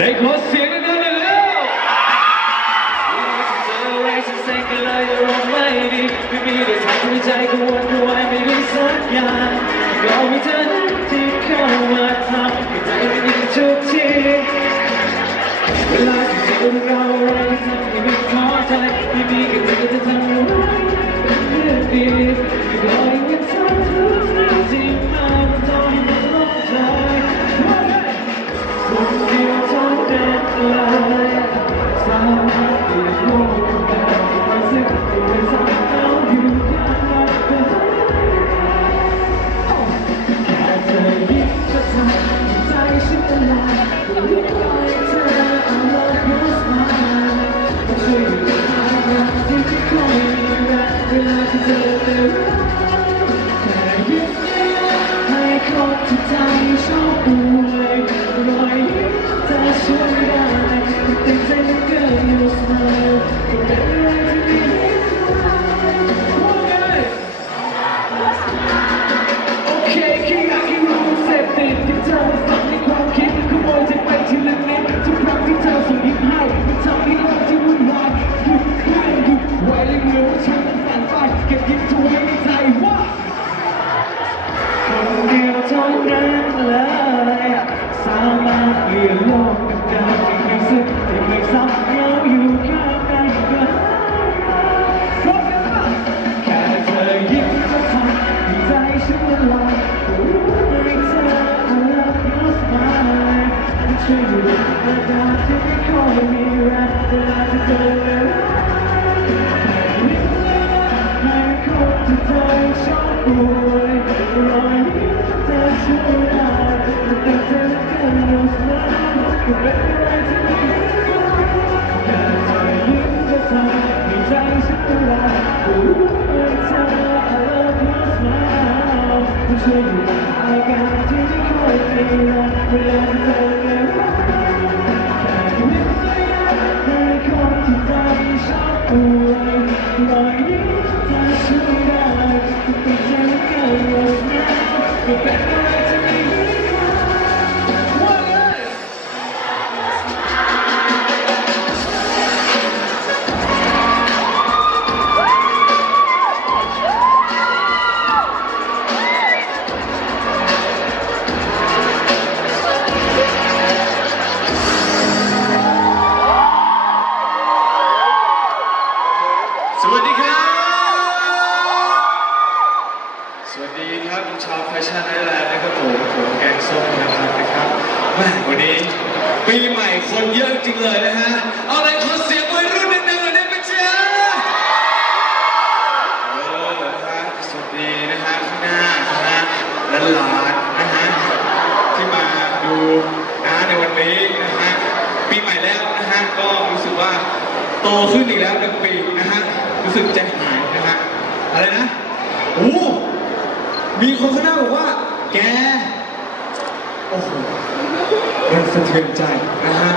ได้ข ให้คนที่ใจชอบปู นั่นเลยสามารถเปลี่ยนโลกกับการที่มีสึกที่เคยซับเหงาอยู่ข้างในก็พบกันแค่เธอยิ้มก็ทำให้ใจฉันละลายรู้ให้เธอ I love your smile มันช่วยอยู่ในอากาที่ไม่ค่อยมีแรงเวลาที่เจอ I love your smile มันช่ วัสดีครับ สวัสดีครับชาวแฟชั่นไอแลนด์นะครับผมผมแกงส้มนะครับนะครับแม่วันนี้ปีใหม่คนเยอะจริงเลยนะฮะ เอาเลยขอเสียงวัยรุ่นนิดนึงหน่อยได้ไหมจ๊ะเออนะฮะสวัสดีนะฮะข้างหน้านะฮะและหลานนะฮะที่มาดูนะในวันนี้นะฮะปีใหม่แล้วนะฮะก็รู้สึกว่าโตขึ้นอีกแล้วหนึ่งปีนะ รู้สึกใจหายนะฮะอะไรนะโอ้มีคนข้างหน้าบอกว่า แก โอ้โหมันสะเทือนใจนะฮะ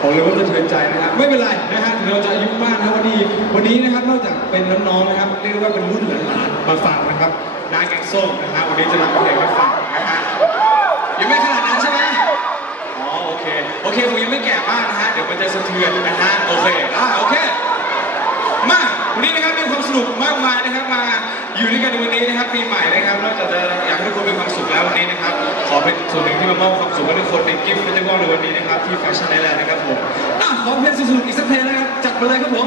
บอกเลยว่าสะเทือนใจนะฮะไม่เป็นไรนะฮะถึงเราจะอายุมากนะวันนี้ วันนี้นะครับนอกจากเป็นน้องๆนะครับเรียกว่าเป็นรุ่นหลานๆมาฟังนะครับน้าแกงส้มนะฮะวันนี้จะนำเพลงมาฟังนะฮะยังไม่ขนาดนั้นใช่ไหมอ๋อโอเคโอเคผมยังไม่แก่มากนะฮะเดี๋ยวมันจะสะเทือนนะฮะโอเคอ่าโอเค นนี้นะครับมีความสนุกมากมายนะครับมาอยู่ด้วยกันในวันนี้นะครับปีใหม่นะครับนอกจากจะอยากให้ทุกคนมีความสุขแล้ววันนี้นะครับขอเป็นส่วนหนึ่งที่มามอบความสุขให้ทุกคนในกิฟต์เฟสติวัลในวันนี้นะครับที่แฟชั่นไอแลนด์นะครับผมอะขอเพลงสุดๆอีกสักเพลงนะครับจัดไปเลยครับผม